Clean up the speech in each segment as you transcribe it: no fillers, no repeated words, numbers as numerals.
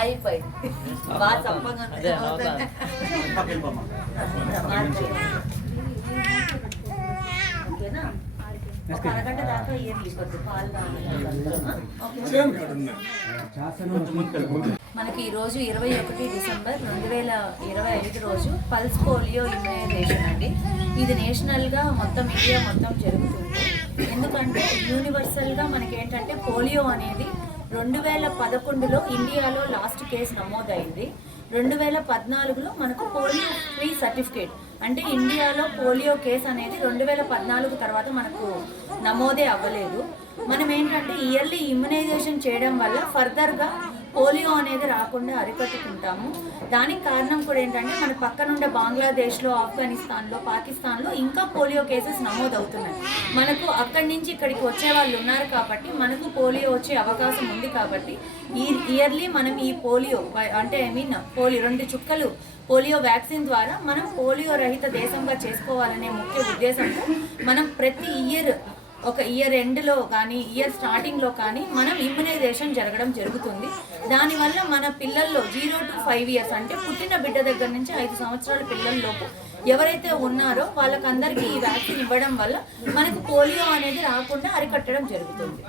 అయిపోయింది బాగా చప్పగా ఓకేనా. ఒక అరగంట దాకా ఇయర్లీ కొద్ది పాలు మనకి ఈరోజు 21 డిసెంబర్ 2025 రోజు పల్స్ పోలియో ఇమ్యునైజేషన్ అండి. ఇది నేషనల్గా మొత్తం ఇండియా మొత్తం జరుగుతుంది. ఎందుకంటే యూనివర్సల్గా మనకి ఏంటంటే పోలియో అనేది 2011లో ఇండియాలో లాస్ట్ కేసు నమోదైంది. 2014లో మనకు పోలియో ఫ్రీ సర్టిఫికేట్ అంటే ఇండియాలో పోలియో కేసు అనేది 2014 తర్వాత మనకు నమోదే అవ్వలేదు. మనం ఏంటంటే ఇయర్లీ ఇమ్యునైజేషన్ చేయడం వల్ల ఫర్దర్గా పోలియో అనేది రాకుండా అరికట్టుకుంటాము. దానికి కారణం కూడా ఏంటంటే మన పక్కనుండే బంగ్లాదేశ్లో, ఆఫ్ఘనిస్తాన్లో, పాకిస్తాన్లో ఇంకా పోలియో కేసెస్ నమోదవుతున్నాయి. మనకు అక్కడి నుంచి ఇక్కడికి వచ్చే వాళ్ళు ఉన్నారు కాబట్టి మనకు పోలియో వచ్చే అవకాశం ఉంది. కాబట్టి ఈ ఇయర్లీ మనం ఈ పోలియో అంటే పోలియో 2 చుక్కలు పోలియో వ్యాక్సిన్ ద్వారా మనం పోలియో రహిత దేశంగా చేసుకోవాలనే ముఖ్య ఉద్దేశంతో మనం ప్రతి ఇయర్ ఒక ఇయర్ ఎండ్లో కానీ ఇయర్ స్టార్టింగ్లో కానీ మనం ఇమ్యునైజేషన్ జరుగుతుంది. దానివల్ల మన పిల్లల్లో 0 to 5 years అంటే పుట్టిన బిడ్డ దగ్గర నుంచి 5 సంవత్సరాల పిల్లల్లోపు ఎవరైతే ఉన్నారో వాళ్ళకందరికీ ఈ వ్యాక్సిన్ ఇవ్వడం వల్ల మనకు పోలియో అనేది రాకుండా అరికట్టడం జరుగుతుంది.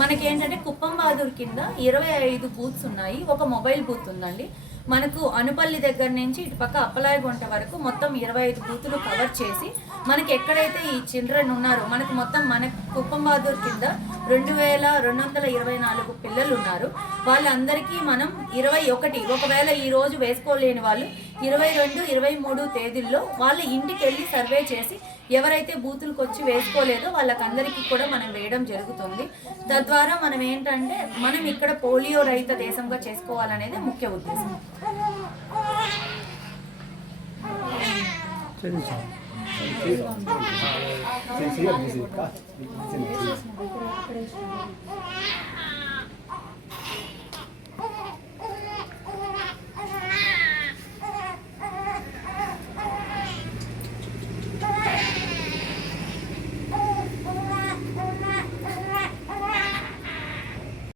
మనకేంటంటే కుప్పం బహదూర్ కింద 25 బూత్స్ ఉన్నాయి. ఒక మొబైల్ బూత్ ఉందండి. మనకు అనుపల్లి దగ్గర నుంచి ఇటు పక్క అప్పలాయగుంట వరకు మొత్తం 25 బూతులు కవర్ చేసి మనకి ఎక్కడైతే ఈ చిల్డ్రన్ ఉన్నారో మనకు మొత్తం మన కుప్పం బహదూర్ కింద 2224 పిల్లలు ఉన్నారు. వాళ్ళందరికీ మనం 21 ఒకవేళ ఈరోజు వేసుకోలేని వాళ్ళు 22, 23 తేదీల్లో వాళ్ళ ఇంటికి వెళ్ళి సర్వే చేసి ఎవరైతే బూతులకు వచ్చి వేసుకోలేదో వాళ్ళకందరికీ కూడా మనం వేయడం జరుగుతుంది. తద్వారా మనం ఏంటంటే మనం ఇక్కడ పోలియో రహిత దేశంగా చేసుకోవాలనేది ముఖ్య ఉద్దేశం.